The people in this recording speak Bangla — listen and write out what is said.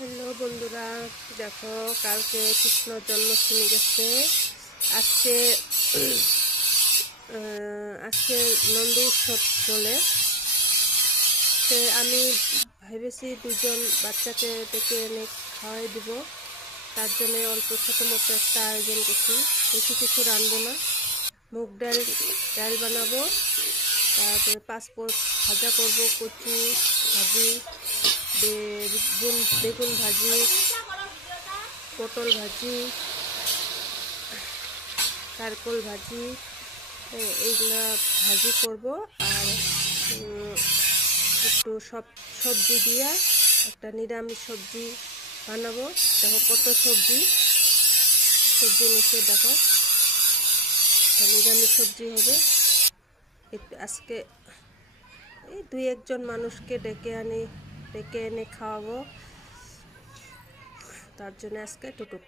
হ্যালো বন্ধুরা, দেখো কালকে কৃষ্ণ জন্মাষ্টমী গেছে। আজকে আজকে নন্দ উৎসব চলে। আমি ভেবেছি দুজন বাচ্চাকে ডেকে এনে খাওয়াই দিব। তার জন্য অল্প ছোটো মতো একটা আয়োজন করছি। বেশি কিছু রাঁধবো না, মুগ ডাল বানাবো, তারপরে পাঁচফোড়ন ভাজা করব, কচু ভাজি, বেগুন ভাজি, পটল ভাজি, কারকল ভাজি, এইগুলা ভাজি করব। আর একটু সবজি দিয়া একটা নিরামিষ সবজি বানাবো। দেখো কত সবজি নিচে দেখো, নিরামিষ সবজি হবে। আজকে এই দুই একজন মানুষকে ডেকে এনে খাওয়াবো। তার জন্য আজকে টুটুক